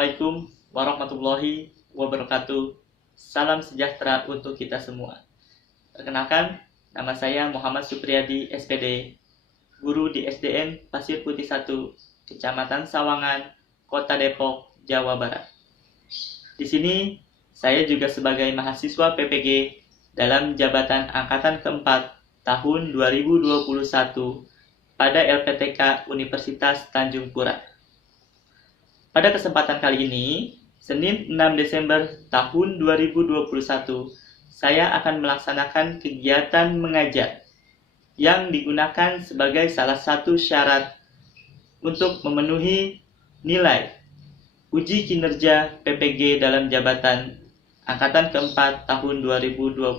Assalamualaikum warahmatullahi wabarakatuh. Salam sejahtera untuk kita semua. Perkenalkan, nama saya Muhammad Supriyadi, SPD, guru di SDN Pasir Putih 1, Kecamatan Sawangan, Kota Depok, Jawa Barat. Di sini, saya juga sebagai mahasiswa PPG dalam jabatan Angkatan keempat tahun 2021 pada LPTK Universitas Tanjung Pura. Pada kesempatan kali ini, Senin 6 Desember tahun 2021, saya akan melaksanakan kegiatan mengajar yang digunakan sebagai salah satu syarat untuk memenuhi nilai uji kinerja PPG dalam jabatan Angkatan keempat tahun 2021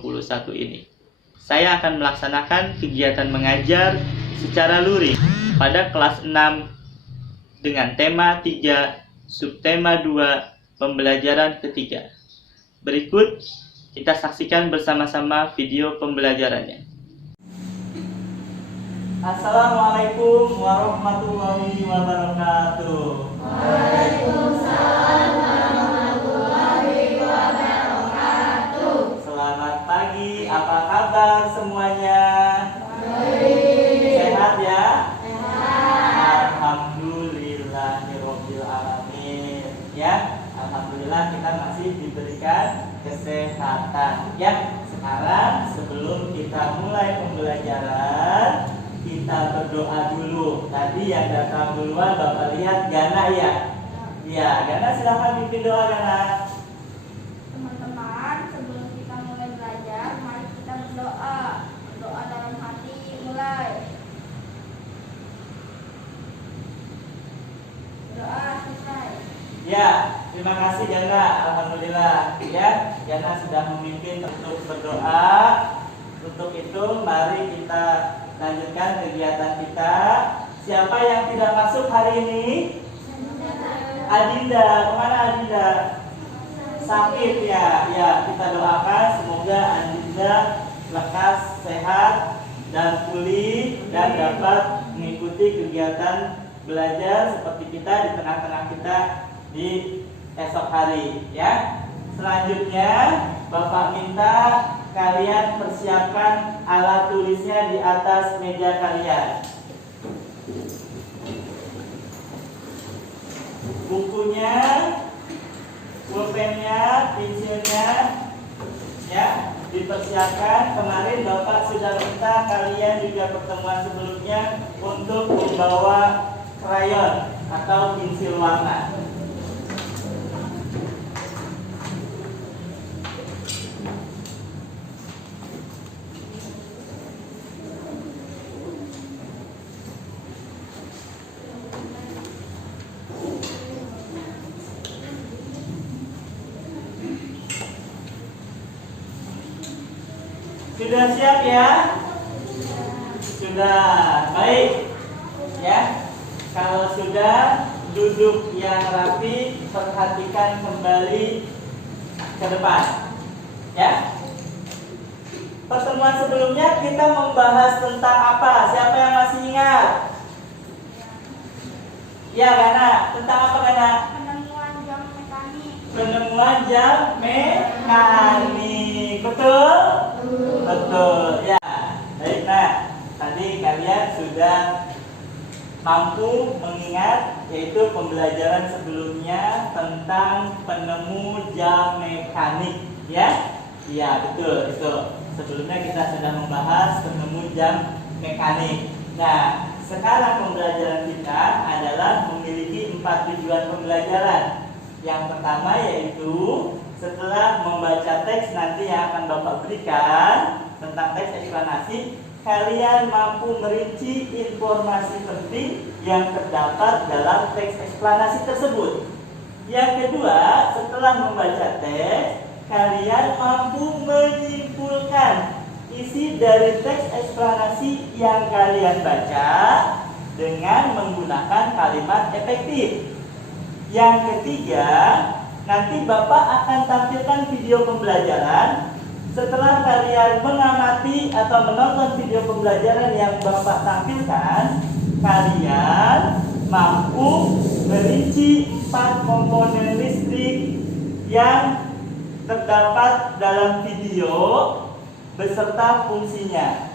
ini. Saya akan melaksanakan kegiatan mengajar secara luring pada kelas 6 dengan tema 3, subtema 2, pembelajaran ketiga. Berikut kita saksikan bersama-sama video pembelajarannya. Assalamualaikum warahmatullahi wabarakatuh. Waalaikumsalam warahmatullahi wabarakatuh. Selamat pagi, apa kabar semuanya? Baik. Sehat ya? Sehat. Alhamdulillahirabbil alamin. Ya, alhamdulillah kita masih diberikan kesehatan. Ya, sekarang sebelum kita mulai pembelajaran, kita berdoa dulu. Tadi yang datang duluan Bapak lihat Gana ya? Iya, Gana silakan pimpin doa Gana. Teman-teman, sebelum kita mulai belajar, mari kita berdoa. Berdoa dalam hati, mulai. Doa selesai. Ya, terima kasih Gana. Alhamdulillah ya, Gana sudah memimpin untuk berdoa. Untuk itu mari kita lanjutkan kegiatan kita. Siapa yang tidak masuk hari ini? Adinda, kemana Adinda? Sakit ya. Ya, kita doakan semoga Adinda lekas sehat dan pulih dan dapat mengikuti kegiatan belajar seperti kita di tengah-tengah kita di esok hari ya. Selanjutnya Bapak minta kalian persiapkan alat tulisnya di atas meja kalian. Bukunya, pulpennya, pensilnya ya, dipersiapkan. Kemarin Bapak sudah minta kalian juga pertemuan sebelumnya untuk membawa krayon atau pensil warna. Sudah siap ya? Sudah. Baik. Ya. Kalau sudah, duduk yang rapi, perhatikan kembali ke depan. Ya. Pertemuan sebelumnya kita membahas tentang apa? Siapa yang masih ingat? Ya, Gana. Tentang apa, Gana? Penemuan jam mekanik. Penemuan jam mekanik. Betul? Betul. Ya. Baik, nah. Tadi kalian sudah mampu mengingat yaitu pembelajaran sebelumnya tentang penemu jam mekanik, ya? Iya, betul, itu. Sebelumnya kita sudah membahas penemu jam mekanik. Nah, sekarang pembelajaran kita adalah memiliki 4 tujuan pembelajaran. Yang pertama yaitu setelah membaca teks nanti yang akan Bapak berikan tentang teks eksplanasi, kalian mampu merinci informasi penting yang terdapat dalam teks eksplanasi tersebut. Yang kedua, setelah membaca teks, kalian mampu menyimpulkan isi dari teks eksplanasi yang kalian baca dengan menggunakan kalimat efektif. Yang ketiga, nanti Bapak akan tampilkan video pembelajaran. Setelah kalian mengamati atau menonton video pembelajaran yang Bapak tampilkan, kalian mampu merinci 4 komponen yang terdapat dalam video beserta fungsinya.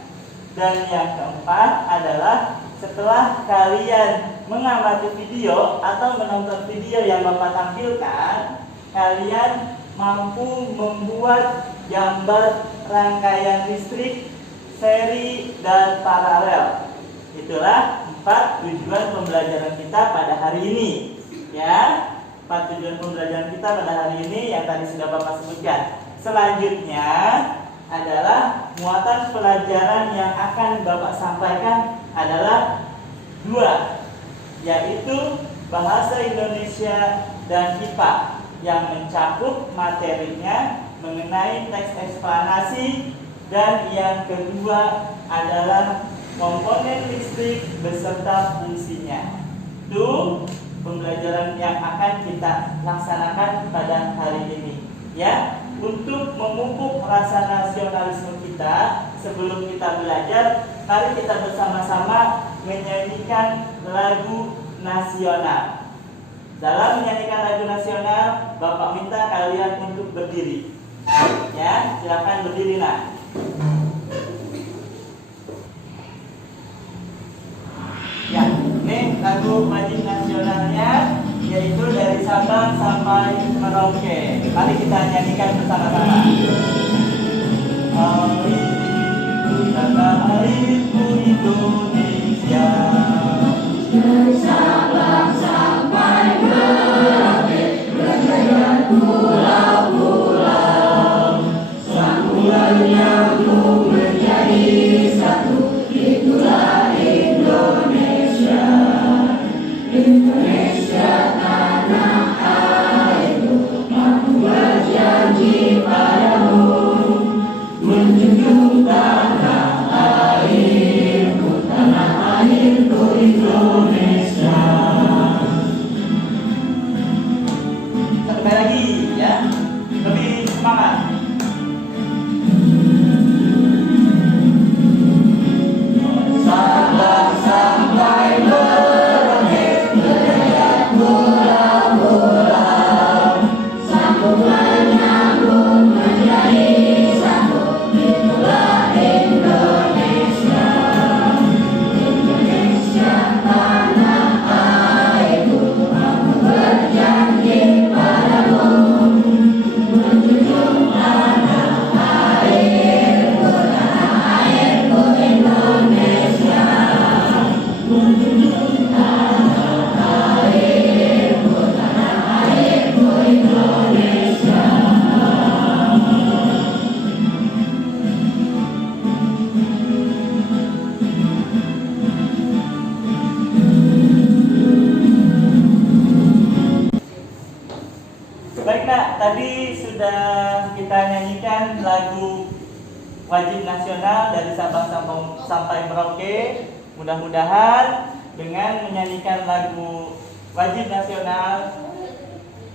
Dan yang keempat adalah setelah kalian mengamati video atau menonton video yang Bapak tampilkan, kalian mampu membuat gambar rangkaian listrik, seri, dan paralel. Itulah 4 tujuan pembelajaran kita pada hari ini. Ya, 4 tujuan pembelajaran kita pada hari ini yang tadi sudah Bapak sebutkan. Selanjutnya adalah muatan pelajaran yang akan Bapak sampaikan adalah 2, yaitu bahasa Indonesia dan IPA yang mencakup materinya mengenai teks eksplanasi, dan yang kedua adalah komponen listrik beserta fungsinya. Itu pembelajaran yang akan kita laksanakan pada hari ini. Ya, untuk memupuk rasa nasionalisme kita, sebelum kita belajar, mari kita bersama-sama menyanyikan lagu nasional. Dalam menyanyikan lagu nasional, Bapak minta kalian untuk berdiri. Ya, silakan berdiri nah. Ya, ini lagu wajib nasionalnya, yaitu dari Sabang sampai Merauke. Mari kita nyanyikan bersama-sama. Airku tanah airku Indonesia, dari Sabang sampai Merauke, berjaya pulau-pulau, sambungan nyambung menjadi satu, itulah Indonesia. Indonesia tanah airku, aku berjanji padamu, menjunjung tanah airku Indonesia. Satu kali lagi ya, lebih semangat. Sabang sampai Merauke, berjaya pulau-pulau, sambungan nyambung menjadi satu, itulah Indonesia. Indonesia tanah airku, aku berjanji padamu, menjunjung tanah airku Indonesia, menjunjung tanah airku Indonesia. Baik nak, tadi sudah kita nyanyikan lagu wajib nasional dari Sabang sampai Merauke. Mudah-mudahan dengan menyanyikan lagu wajib nasional,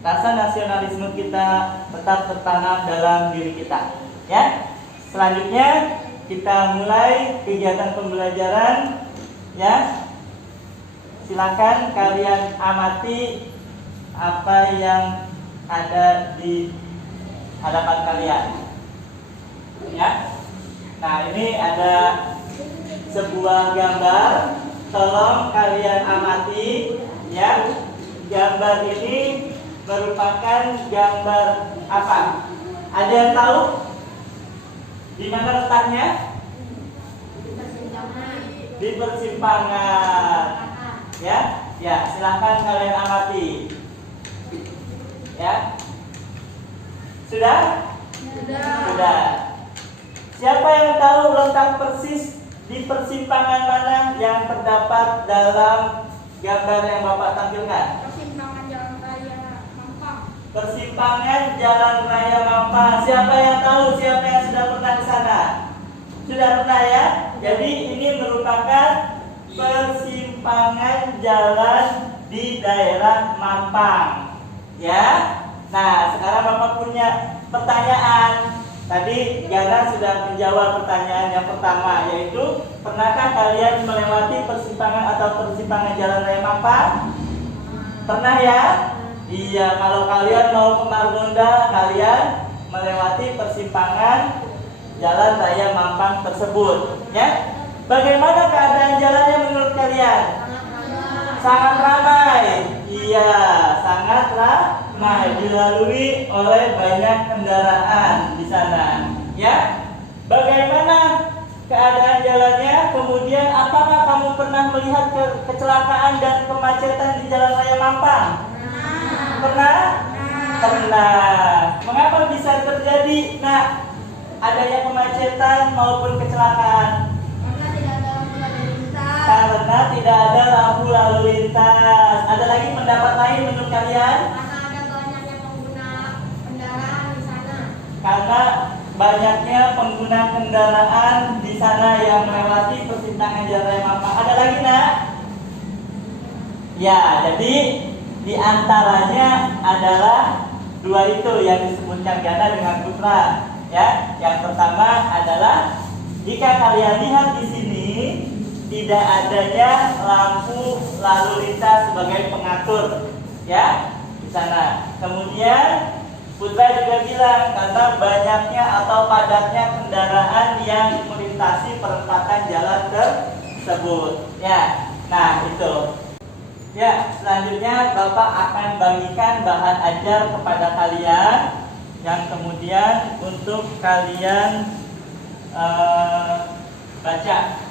rasa nasionalisme kita tetap tertanam dalam diri kita. Ya, selanjutnya kita mulai kegiatan pembelajaran. Ya, silakan kalian amati apa yang ada di hadapan kalian. Ya, nah ini ada sebuah gambar, tolong kalian amati. Ya, gambar ini merupakan gambar apa? Ada yang tahu di mana letaknya? Di persimpangan. Ya, ya, silahkan kalian amati. Ya, sudah? Sudah. Siapa yang tahu letak persis di persimpangan mana yang terdapat dalam gambar yang Bapak tampilkan? Persimpangan Jalan Raya Mampang. Persimpangan Jalan Raya Mampang. Siapa yang tahu? Siapa yang sudah pernah ke sana? Sudah pernah ya? Jadi ini merupakan persimpangan jalan di daerah Mampang. Ya. Nah, sekarang Bapak punya pertanyaan. Tadi Gana sudah menjawab pertanyaan yang pertama, yaitu pernahkah kalian melewati persimpangan atau persimpangan Jalan Raya Mampang? Pernah ya? Iya, kalau kalian mau ke Margonda, kalian melewati persimpangan Jalan Raya Mampang tersebut, ya. Bagaimana keadaan jalannya menurut kalian? Sangat ramai. Iya, sangat ramai, dilalui oleh banyak kendaraan di sana, ya. Bagaimana keadaan jalannya? Kemudian apakah kamu pernah melihat kecelakaan dan kemacetan di Jalan Raya Mampang? Pernah? Pernah. Mengapa bisa terjadi, Nak, adanya kemacetan maupun kecelakaan? Karena tidak ada lampu lalu lintas. Ada lagi pendapat lain menurut kalian? Karena ada banyaknya pengguna kendaraan di sana. Karena banyaknya pengguna kendaraan di sana yang melewati persimpangan Jalan Raya Mampang. Ada lagi, Nak? Ya, jadi di antaranya adalah dua itu yang disebutkan Gana dengan Putra. Ya, yang pertama adalah jika kalian lihat di sini tidak adanya lampu lalu lintas sebagai pengatur, ya, di sana. Kemudian Putra juga bilang karena banyaknya atau padatnya kendaraan yang melintasi perempatan jalan tersebut, ya. Nah, itu. Ya, selanjutnya Bapak akan bagikan bahan ajar kepada kalian yang kemudian untuk kalian baca.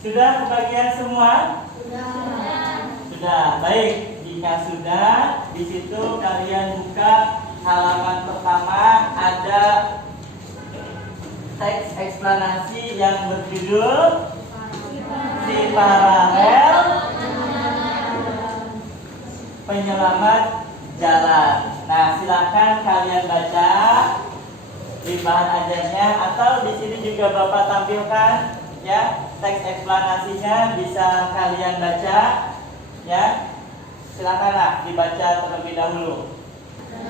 Sudah kebagian semua? Sudah. Baik, jika sudah, di situ kalian buka halaman pertama, ada teks eksplanasi yang berjudul Si Paralel Penyelamat Jalan. Nah, silakan kalian baca di bahan ajarnya, atau di sini juga Bapak tampilkan, ya, teks eksplanasinya bisa kalian baca, ya. Silakanlah dibaca terlebih dahulu.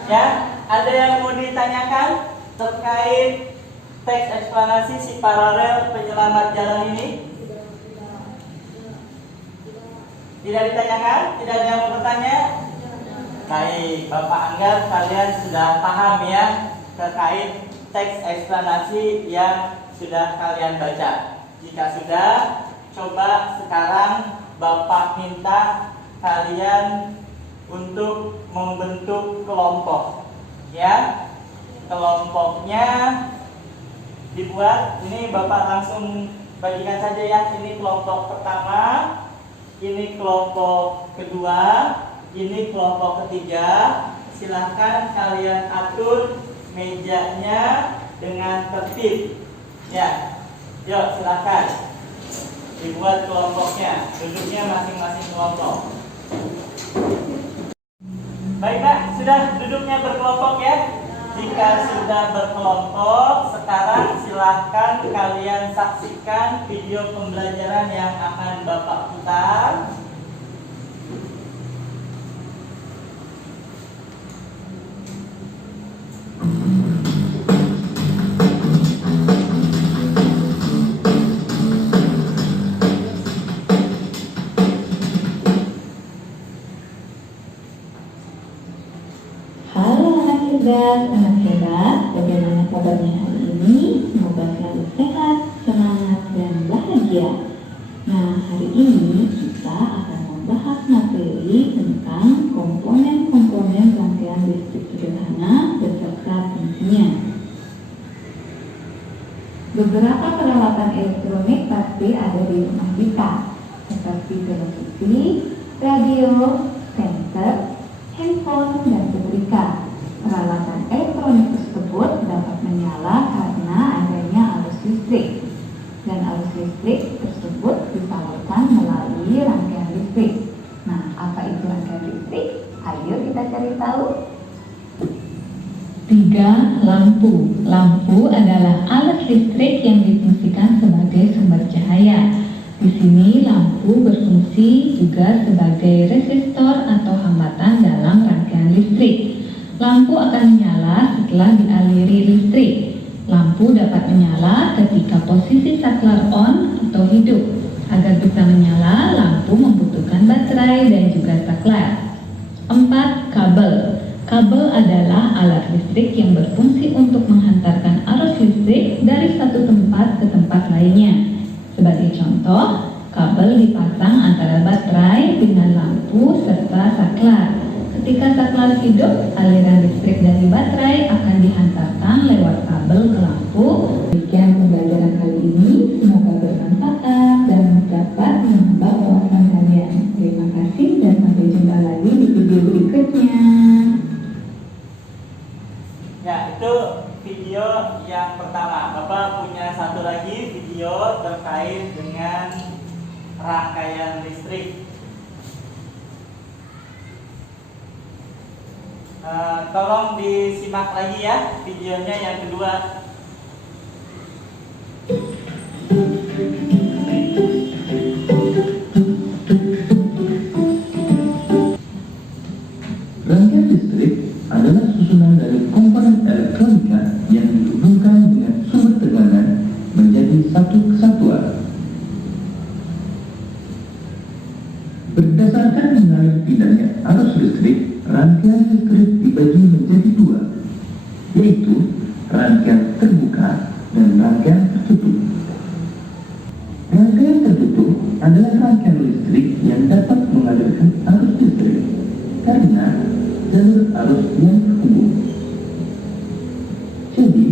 Ya, ada yang mau ditanyakan terkait teks eksplanasi Si Paralel Penyelamat Jalan ini? Tidak ditanyakan? Tidak ada yang mau bertanya? Baik, Bapak anggap kalian sudah paham ya terkait teks eksplanasi yang sudah kalian baca. Jika sudah, coba sekarang Bapak minta kalian untuk membentuk kelompok, ya. Kelompoknya dibuat. Ini Bapak langsung bagikan saja ya. Ini kelompok pertama, ini kelompok kedua, ini kelompok ketiga. Silahkan kalian atur mejanya dengan tertib, ya. Yuk, silakan dibuat kelompoknya, duduknya masing-masing kelompok. Baik, Pak, sudah duduknya berkelompok ya. Jika sudah berkelompok, sekarang silahkan kalian saksikan video pembelajaran yang akan Bapak putar. Anak hebat, bagaimana kabarnya hari ini? Semoga selalu sehat, semangat, dan bahagia. Nah, hari ini kita akan membahas materi tentang komponen-komponen rangkaian listrik sederhana beserta fungsinya. Beberapa peralatan elektronik pasti ada di rumah kita, seperti televisi, radio, senter, handphone, handphone, dan setrika. Peralatan elektronik tersebut dapat menyala karena adanya arus listrik. Dan arus listrik tersebut disalurkan melalui rangkaian listrik. Nah, apa itu rangkaian listrik? Ayo kita cari tahu. 3. Lampu. Lampu adalah alat listrik yang difungsikan sebagai sumber cahaya. Di sini lampu berfungsi juga sebagai resistor atau hambatan dalam rangkaian listrik. Lampu akan menyala setelah dialiri listrik. Lampu dapat menyala ketika posisi saklar on atau hidup. Agar bisa menyala, lampu membutuhkan baterai dan juga saklar. 4. Kabel. Kabel adalah alat listrik yang berfungsi untuk menghantarkan arus listrik dari satu tempat ke tempat lainnya. Sebagai contoh, kabel dipasang antara baterai dengan lampu serta saklar. Ketika saklar hidup, aliran listrik dari baterai akan dihantarkan lewat kabel ke lampu. Demikian pembelajaran kali ini, semoga bermanfaat dan dapat menambah wawasan kalian. Terima kasih dan sampai jumpa lagi di video berikutnya. Ya, itu video yang pertama. Bapak punya satu lagi video terkait dengan rangkaian listrik. Tolong disimak lagi ya videonya yang kedua. Rangkaian listrik adalah susunan dari komponen elektronika yang dihubungkan dengan sumber tegangan menjadi satu kesatuan. Berdasarkan mengalir pindahnya arus listrik, rangkaian listrik dibagi menjadi dua, yaitu rangkaian terbuka dan rangkaian tertutup. Rangkaian tertutup adalah rangkaian listrik yang dapat mengalirkan arus listrik karena jalur arus yang terhubung. Jadi,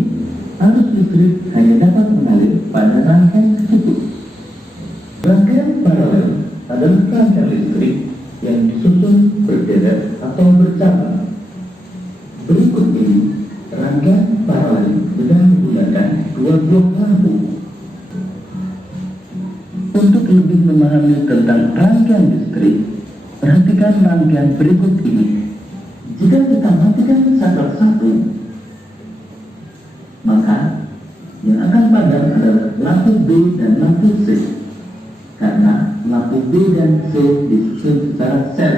arus listrik hanya dapat mengalir pada rangkaian tertutup. Rangkaian paralel adalah rangkaian listrik yang disusun berderet atau bercabang. Berikut ini rangkaian paralel dengan menggunakan dua blok lampu. Untuk lebih memahami tentang rangkaian listrik, perhatikan rangkaian berikut ini. Jika kita matikan saklar satu, maka yang akan padam adalah lampu B dan lampu C, karena lampu B dan C disusun secara sel.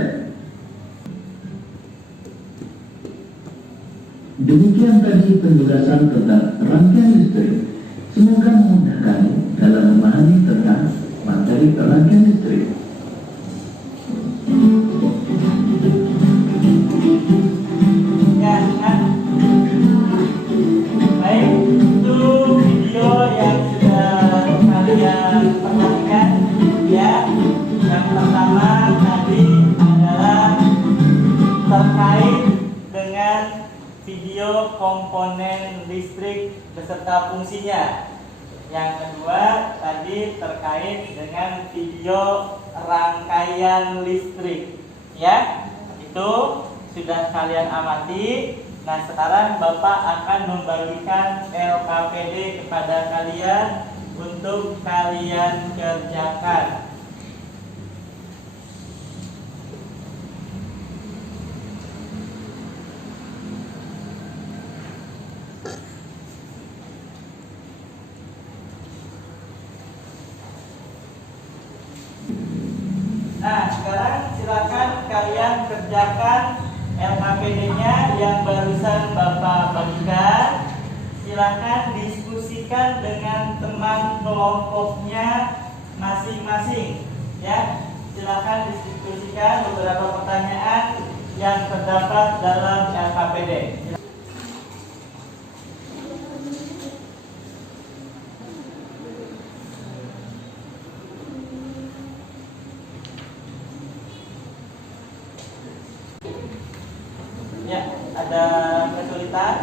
Demikian tadi penjelasan tentang rangkaian listrik. Semoga memudahkan dalam memahami tentang materi rangkaian listrik. Ya, kan? Baik, itu video yang sudah kalian perhatikan ya. Yang pertama tadi adalah terkait dengan video komponen listrik beserta fungsinya. Yang kedua tadi terkait dengan video rangkaian listrik ya. Itu sudah kalian amati. Nah, sekarang Bapak akan membagikan LKPD kepada kalian untuk kalian kerjakan. Nah, sekarang silakan kalian kerjakan LKPD-nya yang barusan Bapak bagikan. Silakan diskusikan dengan teman kelompoknya masing-masing ya. Silakan diskusikan beberapa pertanyaan yang terdapat dalam LKPD. Ya, ada kesulitan?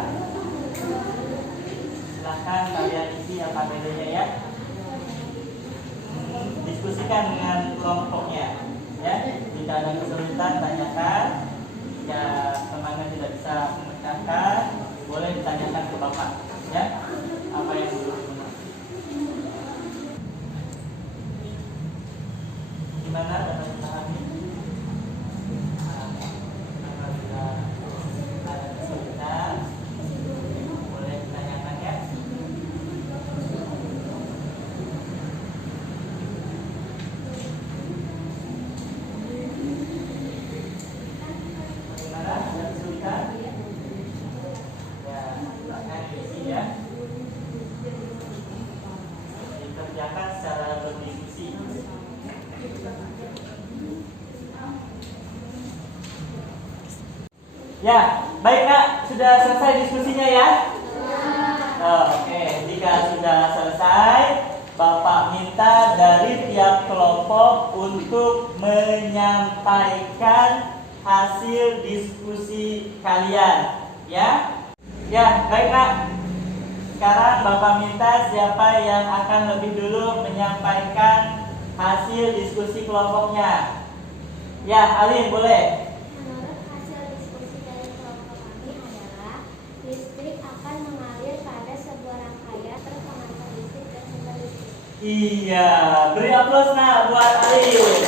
Silahkan kalian isi LKPD-nya ya. Diskusikan dengan kelompoknya ya. Jika ada kesulitan tanyakan. Jika temannya tidak bisa memecahkan, boleh ditanyakan ke Bapak, ya, apa yang belum dimengerti. Gimana dapat dipahami? Apabila ada kesulitan, boleh ditanyakan, ya. Bagaimana? Ada kesulitan? Ya, silakan diisi, ya. Dikerjakan secara berdiskusi. Ya, baik Nak, sudah selesai diskusinya ya? Oke, jika sudah selesai, Bapak minta dari tiap kelompok untuk menyampaikan hasil diskusi kalian, ya? Ya, baik Nak. Sekarang Bapak minta siapa yang akan lebih dulu menyampaikan hasil diskusi kelompoknya. Ya, Alin boleh. Menurut hasil diskusi dari kelompok kami adalah listrik akan mengalir pada sebuah rangkaian truk pengantar listrik dan sumber listrik. Iya, beri aplaus Nak buat Alin.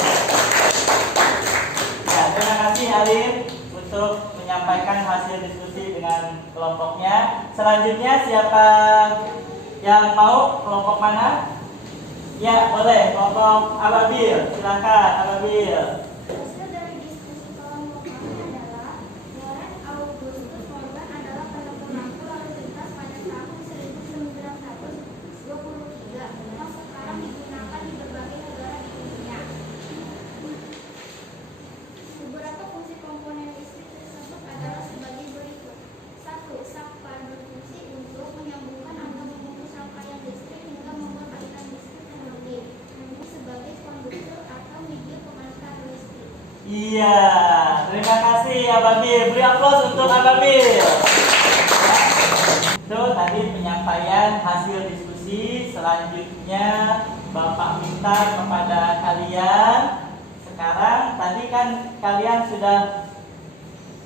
Ya, terima kasih Alin untuk menyampaikan hasil diskusi dengan kelompoknya. Selanjutnya siapa yang mau? Kelompok mana? Ya, boleh. Kelompok Ababil. Silakan Ababil. Hasil dari diskusi kelompok kami adalah Loren Augustus Morgan adalah penemuan lampu lalu lintas pada tahun 1923 yang sekarang digunakan di berbagai negara di dunia. Beberapa fungsi komponen listrik tersebut adalah sebagai berikut. 1. Saklar berfungsi untuk menyambungkan atau memutus rangkaian listrik hingga membuat aliran listrik terhenti. Sebagai konduktor atau media pengantar listrik. Iya, terima kasih Ababil. Beri aplaus untuk Ababil. Ya. Itu tadi penyampaian hasil diskusi. Selanjutnya Bapak minta kepada kalian. Sekarang tadi kan kalian sudah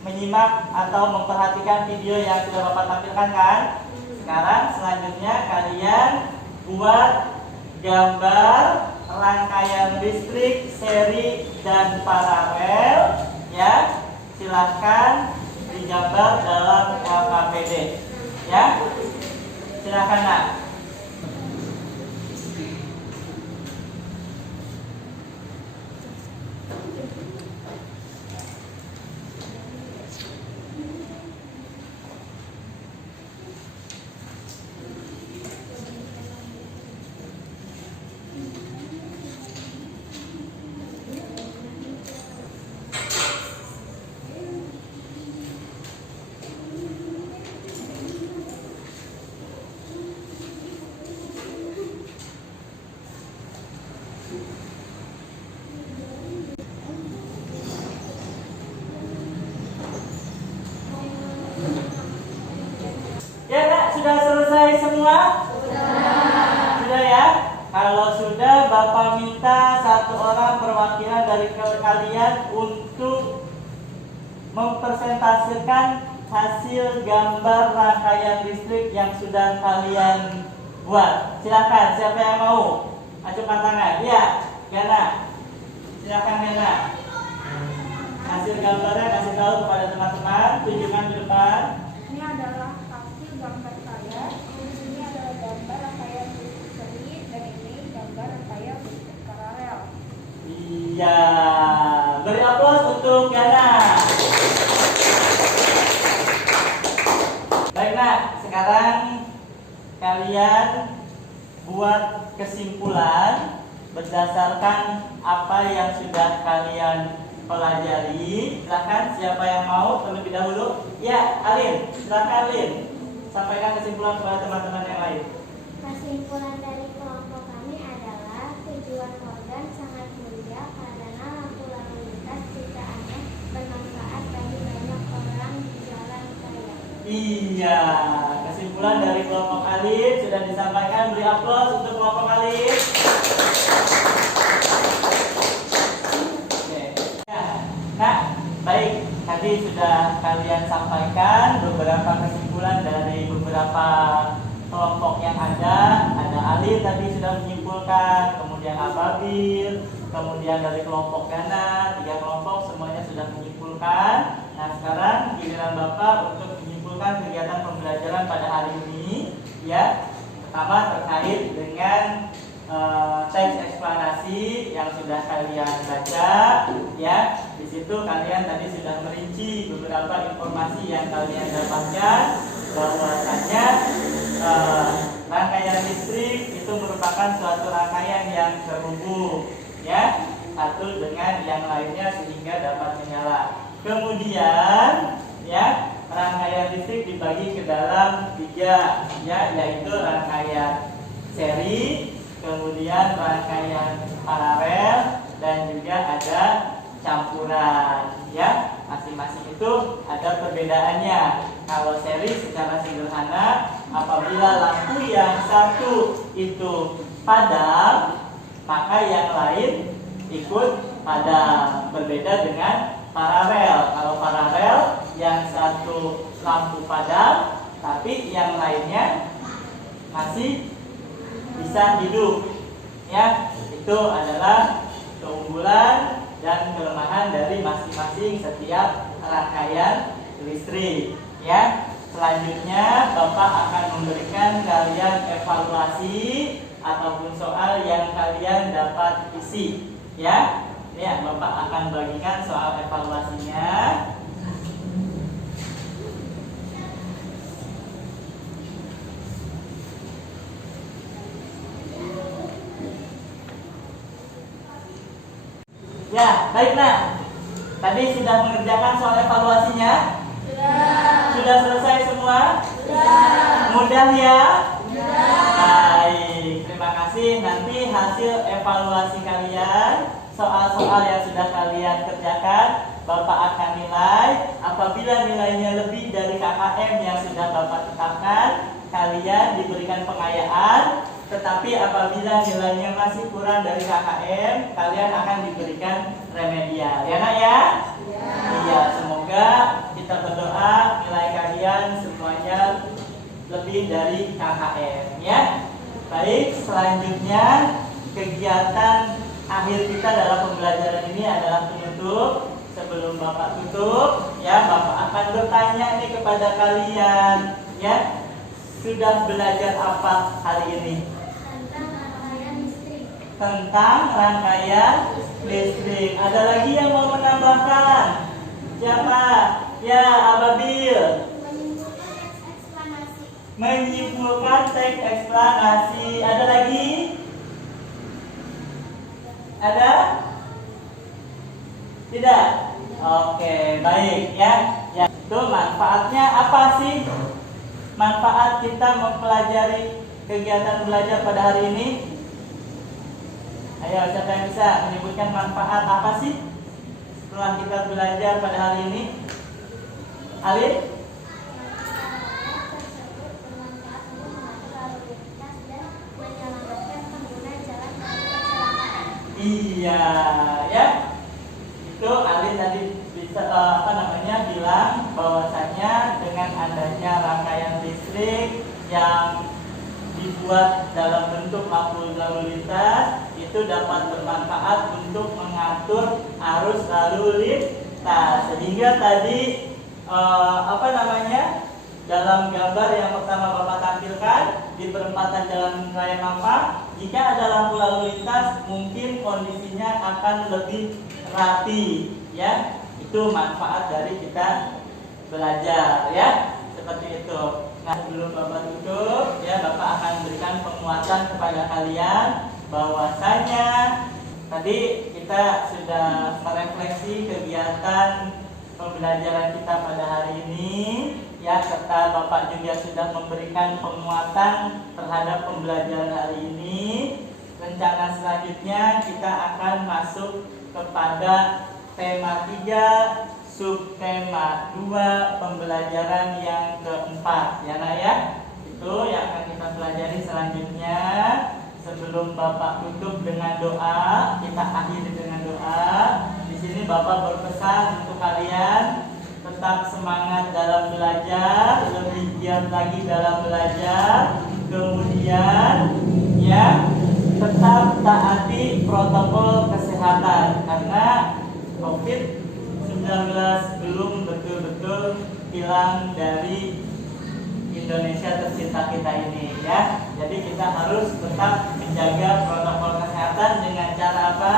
menyimak atau memperhatikan video yang sudah Bapak tampilkan kan? Sekarang selanjutnya kalian buat gambar rangkaian listrik seri dan paralel, ya. Silahkan digambar dalam LKPD, ya. Silahkan Nak. Ya Nak, sudah selesai semua? Sudah ya? Kalau sudah, Bapak minta satu orang perwakilan dari kalian untuk mempresentasikan hasil gambar rangkaian listrik yang sudah kalian buat. Silakan, siapa yang mau? Acungkan tangan. Iya, Gana. Silakan Gana. Hasil gambarnya kasih tahu kepada teman-teman. Tunjukkan di depan. Ini adalah hasil gambar saya. Ini adalah gambar rangkaian listrik seri dan ini gambar rangkaian listrik paralel. Iya, beri aplaus untuk Gana. Baik Nak, sekarang kalian buat kesimpulan berdasarkan apa yang sudah kalian pelajari. Silakan siapa yang mau terlebih dahulu. Ya, Alin, silakan Alin. Sampaikan kesimpulan kepada teman-teman yang lain. Kesimpulan dari kelompok kami adalah tujuan organ sangat mulia karena lampu lalu lintas ciptaannya bermanfaat bagi banyak orang di jalan raya. Iya, kesimpulan dari kelompok Alin sudah disampaikan. Beri aplaus untuk kelompok Alin. Oke. Ya, Nah, baik. tadi sudah kalian sampaikan beberapa kesimpulan dari beberapa kelompok yang ada. Ada Ali tadi sudah menyimpulkan, kemudian Ababil, kemudian dari kelompok Gana, 3 kelompok semuanya sudah menyimpulkan. Nah, sekarang giliran Bapak untuk menyimpulkan kegiatan pembelajaran pada hari ini, ya. Pertama terkait dengan teks eksplanasi yang sudah kalian baca, ya. Di situ kalian tadi sudah merinci beberapa informasi yang kalian dapatkan, bahwasanya rangkaian listrik itu merupakan suatu rangkaian yang terhubung, ya, satu dengan yang lainnya sehingga dapat menyala. Kemudian, ya, rangkaian listrik dibagi ke dalam 3, ya, yaitu rangkaian seri, kemudian rangkaian paralel, dan juga ada campuran, ya. Masing-masing itu ada perbedaannya. Kalau seri secara sederhana, apabila lampu yang satu itu padam, maka yang lain ikut padam. Berbeda dengan paralel. Kalau paralel, yang satu lampu padam, tapi yang lainnya masih bisa hidup, ya. Itu adalah keunggulan dan kelemahan dari masing-masing setiap rangkaian listrik, ya. Selanjutnya Bapak akan memberikan kalian evaluasi ataupun soal yang kalian dapat isi, ya. Ya, Bapak akan bagikan soal evaluasinya. Ya, baik Nak. Tadi sudah mengerjakan soal evaluasinya? Sudah selesai semua? Mudah ya? Baik, terima kasih. Nanti hasil evaluasi kalian, soal-soal yang sudah kalian kerjakan, Bapak akan nilai. Apabila nilainya lebih dari KKM yang sudah Bapak tetapkan, kalian diberikan pengayaan. Tetapi apabila nilainya masih kurang dari KKM, kalian akan diberikan remedial. Ya Nak ya? Iya, semoga kita berdoa nilai kalian semuanya lebih dari KKM, ya. Baik, selanjutnya kegiatan akhir kita dalam pembelajaran ini adalah penutup. Sebelum Bapak tutup, ya, Bapak akan bertanya nih kepada kalian, ya. Sudah belajar apa hari ini? Tentang rangkaian listrik. Ada lagi yang mau menambahkan? Siapa? Ya, Ababil. Menyimpulkan teks eksplanasi. Ada lagi? Ada? Tidak? Oke, baik ya. Ya, itu manfaatnya apa sih? Manfaat kita mempelajari kegiatan belajar pada hari ini? Ayo, siapa yang bisa menyebutkan manfaat apa sih setelah kita belajar pada hari ini? Alif? Iya, ya. Itu Alin tadi bisa bilang bahwasanya dengan adanya rangkaian listrik yang dibuat dalam bentuk lampu lalu lintas itu dapat bermanfaat untuk mengatur arus lalu lintas. Sehingga tadi dalam gambar yang pertama Bapak tampilkan di perempatan Jalan Raya Mampang, jika ada lampu lalu lintas mungkin kondisinya akan lebih rapi, ya. Itu manfaat dari kita belajar, ya, seperti itu. Nah, sebelum Bapak tutup, ya, Bapak akan berikan penguatan kepada kalian bahwasanya tadi kita sudah merefleksi kegiatan pembelajaran kita pada hari ini, ya, serta Bapak juga sudah memberikan penguatan terhadap pembelajaran hari ini. Rencana selanjutnya kita akan masuk kepada tema 3, subtema 2, pembelajaran yang keempat, ya Nak ya. Itu yang akan kita pelajari selanjutnya. Sebelum Bapak tutup dengan doa, kita akhiri dengan doa. Di sini Bapak berpesan untuk kalian tetap semangat dalam belajar, lebih giat lagi dalam belajar. Kemudian ya, tetap taati protokol kesehatan karena COVID-19 belum betul-betul hilang dari Indonesia tercinta kita ini ya. Jadi kita harus tetap menjaga protokol kesehatan dengan cara apa?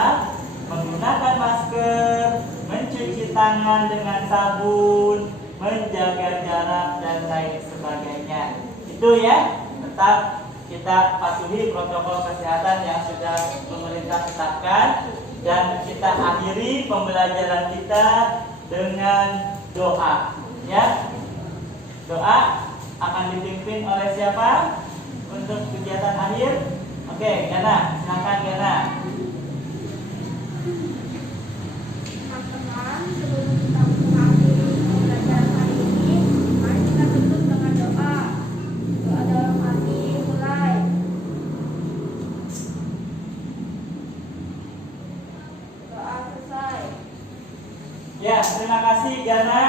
Menggunakan masker, mencuci tangan dengan sabun, menjaga jarak dan lain sebagainya. Itu ya, tetap kita patuhi protokol kesehatan yang sudah pemerintah tetapkan. Dan kita akhiri pembelajaran kita dengan doa ya. Doa akan dipimpin oleh siapa untuk kegiatan akhir? Oke, Gana, silakan Gana. Teman-teman, sebelum kita mengakhiri pembelajaran hari ini, mari kita tutup dengan doa. Doa dalam hati, mulai. Doa selesai. Ya, terima kasih Gana.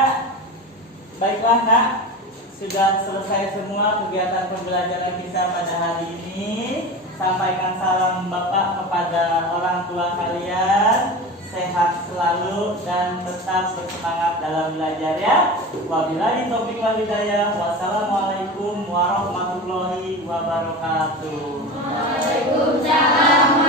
Baiklah nak, sudah selesai semua kegiatan pembelajaran kita pada hari ini. Sampaikan salam Bapak kepada orang tua kalian. Sehat selalu dan tetap bersemangat dalam belajar ya. Wabillahi taufiq wal hidayah. Wassalamualaikum warahmatullahi wabarakatuh. Waalaikumsalam.